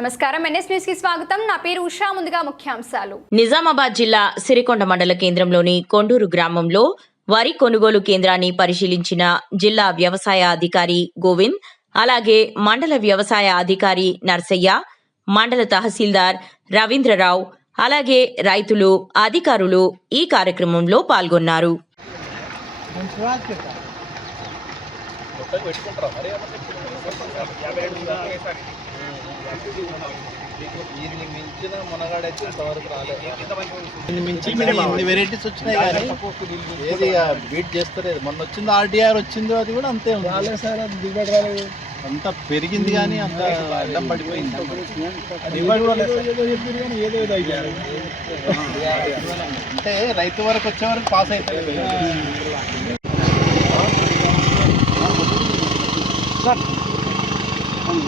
నమస్కారం. ఎన్ఎస్ న్యూస్కి స్వాగతం. నా పేరు ఉషా. ముందుగా ముఖ్యాంశాలు. నిజామాబాద్ జిల్లా సిరికొండ మండల కేంద్రంలోని కొండూరు గ్రామంలో వరి కొనుగోలు కేంద్రాన్ని పరిశీలించిన జిల్లా వ్యవసాయ అధికారి గోవింద్ అలాగే మండల వ్యవసాయ అధికారి నర్సయ్య మండల తహసీల్దార్ రవీంద్రరావు అలాగే రైతులు అధికారులు ఈ కార్యక్రమంలో పాల్గొన్నారు. దీన్ని మించిన మునగాడైతే ఇంతవరకు రాలేదు దీన్ని మించి ఇన్ని వెరైటీస్ వచ్చినాయి కానీ ఏది బీట్ చేస్తలేదు. మొన్న వచ్చింది ఆర్డీఆర్ వచ్చింది అది కూడా అంతే ఉంది. రాలేదు సార్ అది దిగుబడి రాలేదు. అంత పెరిగింది కానీ అంత అడ్డం పడిపోయింది. దిగుబడి కూడా లేదు. ఏదో చెప్పారు కానీ ఏదో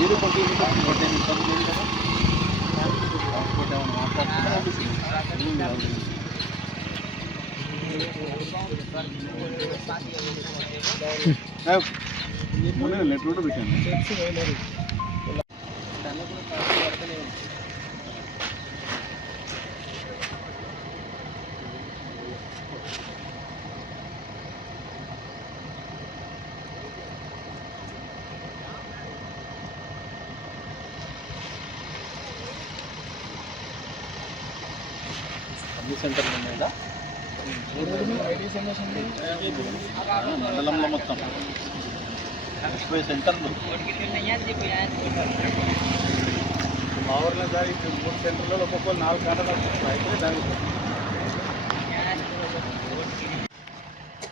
ఏదో అయిపోయింది. అంటే రైతు వరకు వచ్చే వరకు అన్ని సెంటర్లు ఉన్నాయా? మండలంలో మొత్తం. ముప్పై సెంటర్లు. మా ఊర్లో మూడు సెంటర్లో ఒక్కొక్కరు నాలుగు గంటలు వస్తుంది. అయితే దానికి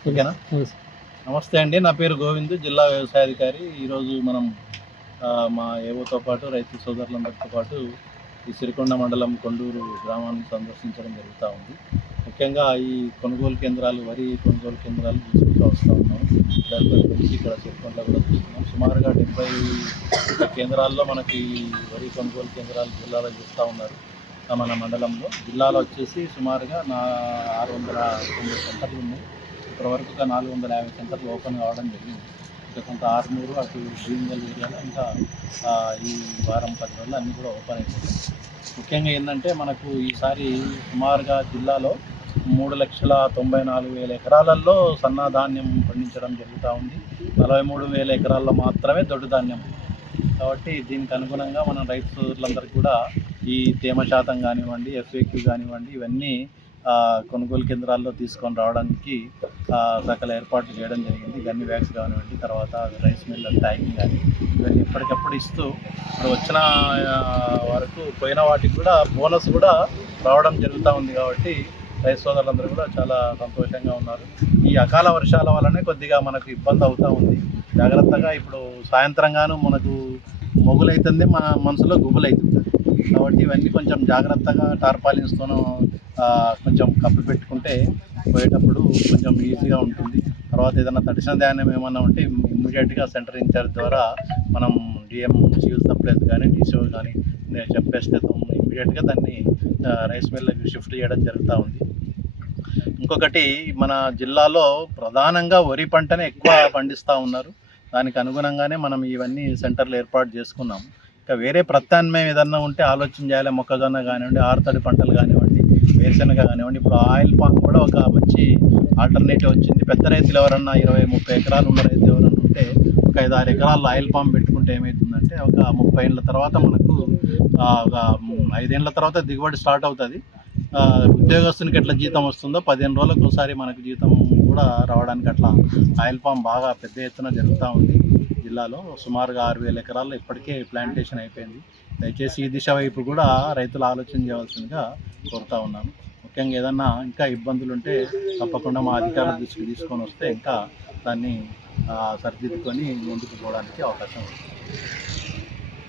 ఓకేనా? నమస్తే అండి. నా పేరు గోవింద్ జిల్లా వ్యవసాయాధికారి. ఈరోజు మనం మా ఏవోతో పాటు రైతు సోదరులందరితో పాటు ఈ సిరికొండ మండలం కొండూరు గ్రామాన్ని సందర్శించడం జరుగుతూ ఉంది. ముఖ్యంగా ఈ కొనుగోలు కేంద్రాలు వరి కొనుగోలు కేంద్రాలు చూసుకుంటూ వస్తూ ఉన్నాం. దాని గురించి ఇక్కడ సిరికొండలో కూడా చూస్తున్నాం. సుమారుగా డెబ్బై కేంద్రాల్లో మనకి వరి కొనుగోలు కేంద్రాలు జిల్లాలో చూస్తూ ఉన్నారు. మన మండలంలో జిల్లాలో వచ్చేసి సుమారుగా నా ఆరు వందల తొమ్మిది సెంటర్లు ఉన్నాయి. ఇప్పటివరకు ఒక నాలుగు వందల యాభై సెంటర్లు ఓపెన్ కావడం జరిగింది. ఇంకా కొంత ఆరుమూరు అటు భీమగల్ ఏరియాలో ఇంకా ఈ వారం పది రోజులు అన్నీ కూడా ఓపెన్ అయిపోతాయి. ముఖ్యంగా ఏంటంటే మనకు ఈసారి సుమారుగా జిల్లాలో మూడు లక్షల తొంభై నాలుగు వేల ఎకరాలలో సన్నధాన్యం పండించడం జరుగుతూ ఉంది. నలభై మూడు వేల ఎకరాల్లో మాత్రమే దొడ్డు ధాన్యం. కాబట్టి దీనికి అనుగుణంగా మనం రైతులందరూ కూడా ఈ తేమ శాతం కానివ్వండి ఎఫ్ఏక్యూ కానివ్వండి ఇవన్నీ కొనుగోలు కేంద్రాల్లో తీసుకొని రావడానికి సకల ఏర్పాట్లు చేయడం జరిగింది. గన్ని వ్యాక్స్ కానివ్వండి తర్వాత రైస్ మిల్ ట్యాగింగ్ కానీ ఇవన్నీ ఎప్పటికప్పుడు ఇస్తూ ఇప్పుడు వచ్చిన వరకు పోయిన వాటికి కూడా బోనస్ కూడా రావడం జరుగుతూ ఉంది కాబట్టి రైతు సోదరులందరూ కూడా చాలా సంతోషంగా ఉన్నారు. ఈ అకాల వర్షాల వల్లనే కొద్దిగా మనకు ఇబ్బంది అవుతూ ఉంది. జాగ్రత్తగా ఇప్పుడు సాయంత్రంగాను మనకు మొగులైతుంది మన మనసులో గుబులైతుంది కాబట్టి ఇవన్నీ కొంచెం జాగ్రత్తగా టార్పాలిన్స్తోనూ కొంచెం కప్పి పెట్టుకుంటే పోయేటప్పుడు కొంచెం ఈజీగా ఉంటుంది. తర్వాత ఏదైనా తడిసిన ధాన్యం ఏమన్నా ఉంటే ఇమ్మీడియట్గా సెంటర్ ఇన్ఛార్జ్ ద్వారా మనం డిఎం సివిల్ సప్లైస్ కానీ డిసిఓ కానీ చెప్పేస్తే ఇమ్మీడియట్గా దాన్ని రైస్ మిల్కి షిఫ్ట్ చేయడం జరుగుతూ ఉంది. ఇంకొకటి మన జిల్లాలో ప్రధానంగా వరి పంటనే ఎక్కువ పండిస్తూ ఉన్నారు. దానికి అనుగుణంగానే మనం ఇవన్నీ సెంటర్లు ఏర్పాటు చేసుకున్నాం. ఇంకా వేరే ప్రత్యామ్నాయం ఏదన్నా ఉంటే ఆలోచన చేయాలి మొక్కజొన్న కానివ్వండి ఆరుతడి పంటలు కానివ్వండి వేరుశనగ కానివ్వండి. ఇప్పుడు ఆయిల్ పామ్ కూడా ఒక మంచి ఆల్టర్నేటివ్ వచ్చింది. పెద్ద రైతులు ఎవరన్నా ఇరవై ముప్పై ఎకరాలు ఉన్న రైతు ఎవరన్నా ఉంటే ఒక ఐదు ఆరు ఎకరాల్లో ఆయిల్ పామ్ పెట్టుకుంటే ఏమవుతుందంటే ఒక ముప్పై ఏళ్ళ తర్వాత మనకు ఒక ఐదేళ్ళ తర్వాత దిగుబడి స్టార్ట్ అవుతుంది. ఉద్యోగస్తునికి ఎట్లా జీతం వస్తుందో పదిహేను రోజులకు ఒకసారి మనకు జీతం కూడా రావడానికి అట్లా ఆయిల్ పామ్ బాగా పెద్ద ఎత్తున జరుగుతూ ఉంది. జిల్లాలో సుమారుగా ఆరు వేల ఎకరాల్లో ఇప్పటికే ప్లాంటేషన్ అయిపోయింది. దయచేసి ఈ దిశ వైపు కూడా రైతులు ఆలోచన చేయవలసిందిగా కోరుతా ఉన్నాను. ముఖ్యంగా ఏదన్నా ఇంకా ఇబ్బందులు ఉంటే తప్పకుండా మా అధికారుల దృష్టికి తీసుకొని వస్తే ఇంకా దాన్ని సరిదిద్దుకొని ముందుకు పోవడానికి అవకాశం ఉంది.